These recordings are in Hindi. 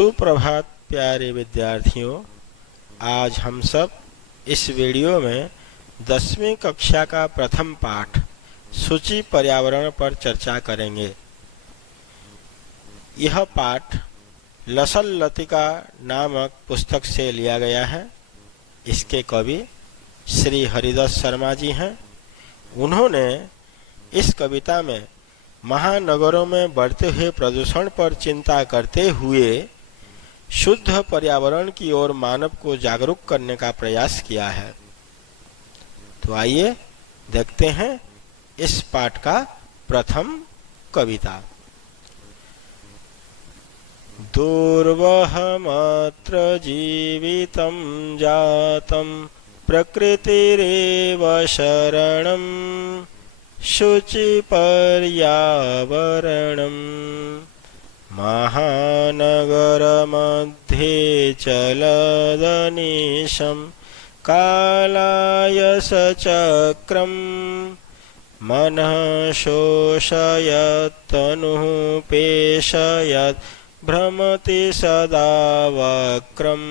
सुप्रभात प्यारे विद्यार्थियों। आज हम सब इस वीडियो में 10वीं कक्षा का प्रथम पाठ सूची पर्यावरण पर चर्चा करेंगे। यह पाठ लसल लतिका नामक पुस्तक से लिया गया है। इसके कवि श्री हरिदास शर्मा जी हैं। उन्होंने इस कविता में महानगरों में बढ़ते हुए प्रदूषण पर चिंता करते हुए शुद्ध पर्यावरण की ओर मानव को जागरूक करने का प्रयास किया है। तो आइए देखते हैं इस पाठ का प्रथम कविता। दुर्वहमत्र जीवितं जातं प्रकृतिरेव शरणं शुचि पर्यावरणं महानगरमध्ये चलदनिशं कालायसचक्रं मनः शोषयत् तनुः पेशयत् भ्रमति सदा वक्रं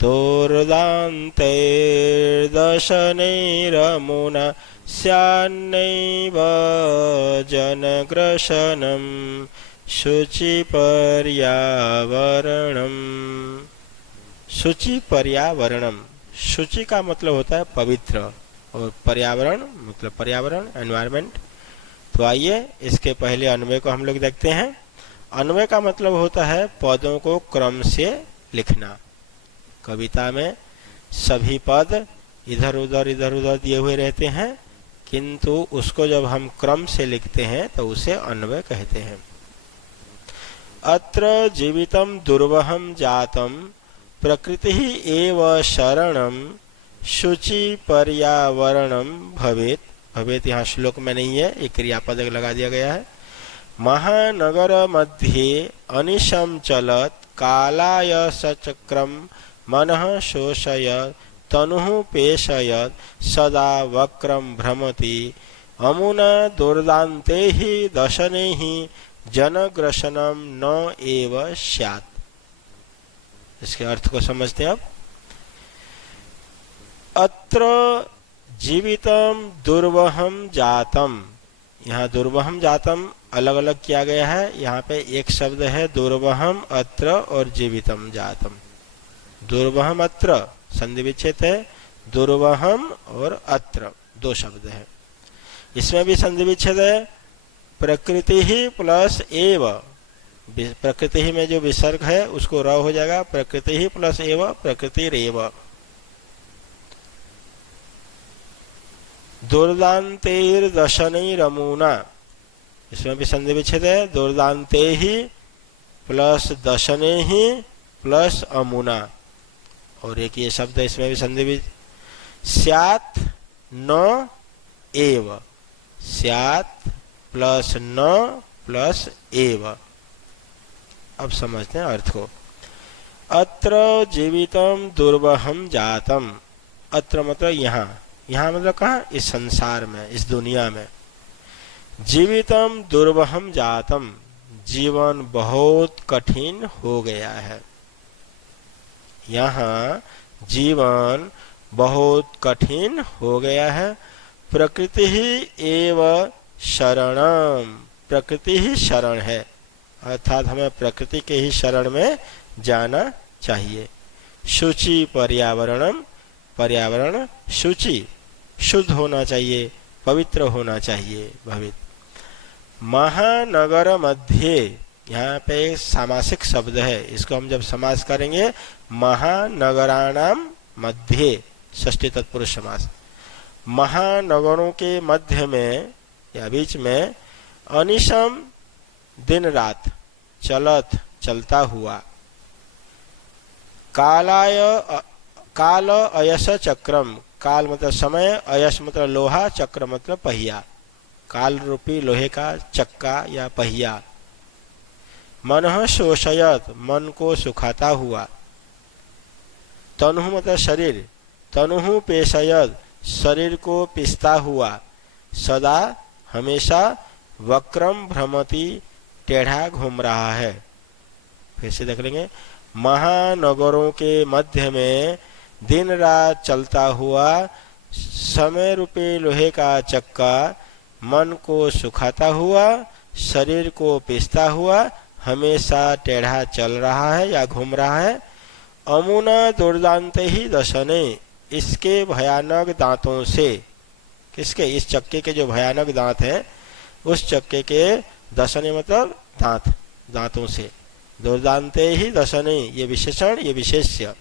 दुर्दान्तैर्दशनैरमुना स्यान्नैव जनग्रशनं शुचि पर्यावरणं। शुचि पर्यावरणम, शुचि का मतलब होता है पवित्र और पर्यावरण मतलब पर्यावरण एनवायरनमेंट। तो आइए इसके पहले अन्वय को हम लोग देखते हैं। अन्वय का मतलब होता है पदों को क्रम से लिखना। कविता में सभी पद इधर उधर दिए हुए रहते हैं, किंतु उसको जब हम क्रम से लिखते हैं तो उसे अन्वय कहते हैं। अत्र जीवितं दुर्वहं जातं प्रकृति एव शरणं शुचि पर्यावरणं भवेत्। भवेत् यहाँ श्लोक में नहीं है, एक क्रियापद लगा दिया गया है। महानगर मध्ये अनिशं चलत् कालायसचक्रं मनः शोषयत् तनुः पेशयत् सदा वक्रं भ्रमति अमुना दुर्दान्तैः दशनैः जनग्रशनं न एव स्यात्। इसके अर्थ को समझते हैं अब। अत्र जीवितं दुर्वहं जातम, यहाँ दुर्वहम जातम अलग अलग किया गया है। यहाँ पे एक शब्द है दुर्वहम अत्र और जीवितम जातम। दुर्वहम अत्र संधि विच्छेद है, दुर्वहम और अत्र दो शब्द है। इसमें भी संधि विच्छेद है। प्रकृति ही प्लस एव, प्रकृति ही में जो विसर्ग है उसको र हो जाएगा। प्रकृति ही प्लस एव प्रकृति रेव। दुर्दान्तैर्दशनैरमुना, इसमें भी संधि विच्छेद है। दुर्दान्ते ही प्लस दशने ही प्लस अमुना, और एक ये शब्द है इसमें भी संधि स्यात् न एव, स्यात् प्लस न प्लस एव। अब समझते हैं अर्थ को। अत्र जीवितं दुर्वहं जातम, अत्र मतलब यहाँ, यहाँ मतलब कहाँ? इस संसार में, इस दुनिया में। जीवितम दुर्वहम जातम, जीवन बहुत कठिन हो गया है। यहाँ जीवन बहुत कठिन हो गया है। प्रकृति ही एव शरणम, प्रकृति ही शरण है, अर्थात हमें प्रकृति के ही शरण में जाना चाहिए। शुचि पर्यावरणम, पर्यावरण शुचि शुद्ध होना चाहिए, पवित्र होना चाहिए। भवित महानगर मध्य, यहाँ पे सामासिक शब्द है, इसको हम जब समास करेंगे महानगराणाम मध्य, षष्ठी तत्पुरुष समास। महानगरों के मध्य में या बीच में अनिशम दिन रात, चलत चलता हुआ, काल अयस चक्रम, काल मतलब समय, अयस मतलब लोहा, चक्र मतलब पहिया, काल रूपी लोहे का चक्का या पहिया। मनः शोषयत, मन को सुखाता हुआ। तनुः मतलब शरीर, तनुः पेशयत, शरीर को पिसता हुआ। सदा हमेशा वक्रम भ्रमति, टेढ़ा घूम रहा है। फिर से देख लेंगे। महानगरों के मध्य में दिन रात चलता हुआ समय रूपी लोहे का चक्का मन को सुखाता हुआ, शरीर को पीसता हुआ हमेशा टेढ़ा चल रहा है या घूम रहा है। अमुना दुर्दांते ही दशने, इसके भयानक दांतों से, किसके, इस चक्के के जो भयानक दांत हैं उस चक्के के दशने मतलब दांत, दांतों से। दुर्दांते ही दशने ये विशेषण, ये विशेष्य।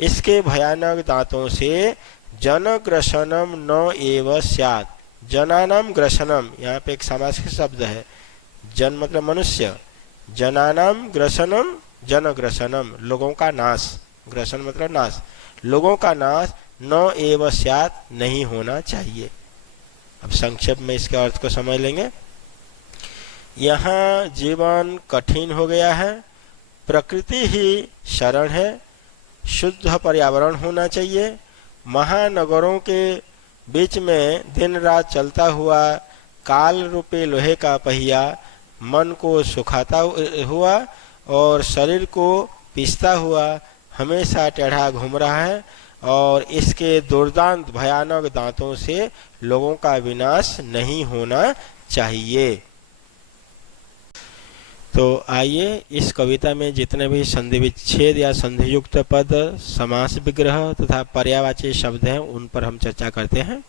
इसके भयानक दांतों से जनग्रसनम न एव स्यात्, जनानाम ग्रसनम, यहाँ पे एक समासिक शब्द है। जन मतलब मनुष्य, जनानाम ग्रसनम, जनग्रसनम लोगों का नाश, ग्रसन मतलब नाश, लोगों का नाश न एव स्यात् नहीं होना चाहिए। अब संक्षेप में इसके अर्थ को समझ लेंगे। यहाँ जीवन कठिन हो गया है, प्रकृति ही शरण है, शुद्ध पर्यावरण होना चाहिए। महानगरों के बीच में दिन रात चलता हुआ काल रूपी लोहे का पहिया मन को सुखाता हुआ और शरीर को पीसता हुआ हमेशा टेढ़ा घूम रहा है और इसके दुर्दांत भयानक दांतों से लोगों का विनाश नहीं होना चाहिए। तो आइए इस कविता में जितने भी संधि विच्छेद या संधियुक्त पद, समास विग्रह तथा पर्यायवाची शब्द हैं उन पर हम चर्चा करते हैं।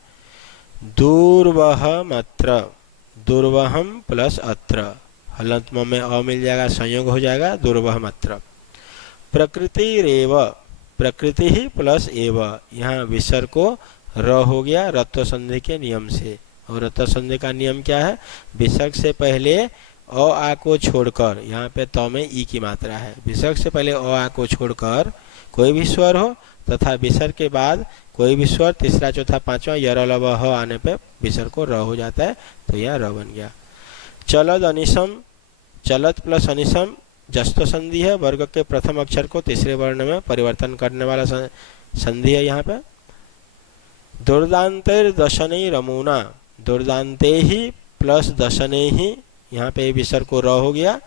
दूर्वहमत्र, दूर्वहम प्लस अत्र, हलंत में अ मिल जाएगा, संयोग हो जाएगा, दूर्वहमत्र। प्रकृतिरेव, प्रकृति ही प्लस एव, यहाँ विसर्ग को र हो गया रत्व संधि के नियम से। और रत्व संधि का नियम क्या है, विसर्ग से पहले अ आ को छोड़कर, यहाँ पे त में ई की मात्रा है, विसर्ग से पहले अ आ को छोड़कर कोई भी स्वर हो तथा विसर्ग के बाद कोई भी स्वर तीसरा चौथा पांचवा यर लव ह आने पे विसर्ग को र हो जाता है, तो यह र बन गया। चलद अनिशम, चलत प्लस अनिशम जस्तो संधि है, वर्ग के प्रथम अक्षर को तीसरे वर्ण में परिवर्तन करने वाला संधि है। यहाँ पे दुर्दांते दशने रमुना, दुर्दांते ही प्लस दशने ही, यहाँ पे विसर्ग को र हो गया,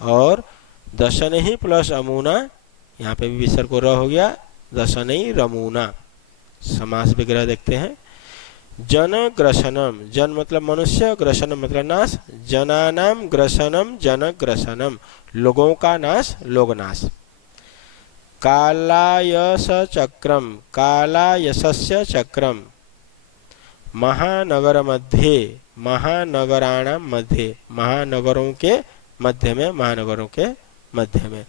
और दशने ही प्लस अमुना, यहाँ पे भी विसर्ग को र हो गया, दशने रमुना। समास विग्रह देखते हैं। जन ग्रसनम, जन मतलब मनुष्य, ग्रसनम मतलब नाश, जनानाम ग्रसनम जन ग्रसनम, लोगों का नाश, लोग नाश। कालायस चक्रम, कालायसस्य चक्रम, महानगर मध्य, महानगराणाम मध्य, महानगरों के मध्य में, महानगरों के मध्य में।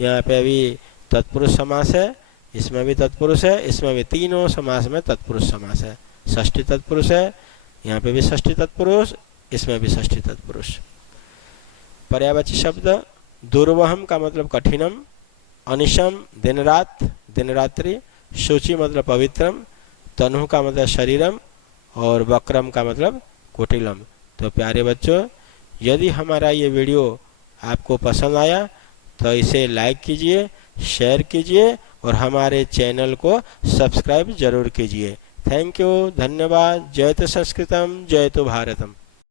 यहाँ पे अभी तत्पुरुष समास है, इसमें भी तत्पुरुष है, इसमें भी तीनों समास में तत्पुरुष समास है। षष्ठी तत्पुरुष है, यहाँ पे भी षष्ठी तत्पुरुष, इसमें भी षष्ठी तत्पुरुष। पर्यायवाची शब्द दुर्वहम का मतलब कठिनम, अनिशम दिन रात, दिन रात्रि, शुचि मतलब पवित्रम, तनु का मतलब शरीरम और वक्रम का मतलब कुटिलम। तो प्यारे बच्चों, यदि हमारा ये वीडियो आपको पसंद आया तो इसे लाइक कीजिए, शेयर कीजिए और हमारे चैनल को सब्सक्राइब जरूर कीजिए। थैंक यू, धन्यवाद। जय तो संस्कृतम, जय तो भारतम।